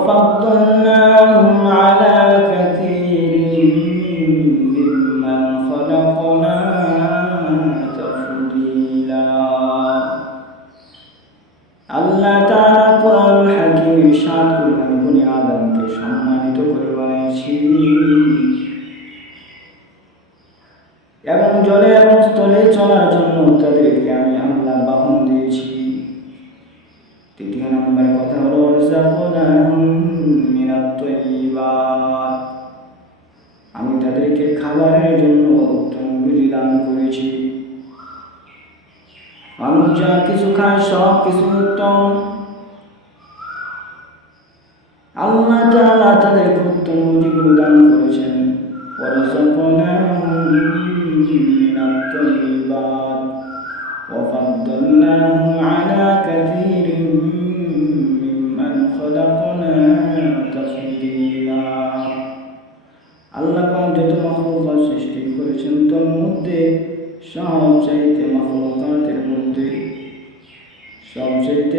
وفضلناهم على كثير ممن خلقنا تفضيلا. আল্লাহ তাআলা কোরআন হাকিম ইরশাদ করেন আমি বনি আদমকে সম্মানিত এবং জলে এবং স্থলে চলার জন্য তাদেরকে আমি আল্লাহ বাহন দিয়েছি। তৃতীয় নম্বরে কথা হলো খাবারের জন্য উত্তম রুজি দান করেছি মানুষ যা কিছু খায় সব কিছু উত্তম আল্লাহ তাআলা তাদেরকে উত্তম রুজিগুলো দান করেছেন ورزقناهم من الطيبات وفضلناهم على كثير ممن خلقنا মখলুকাত সৃষ্টি করেছেন তার মধ্যে সব চাইতে মখলুকাতের মধ্যে সব চাইতে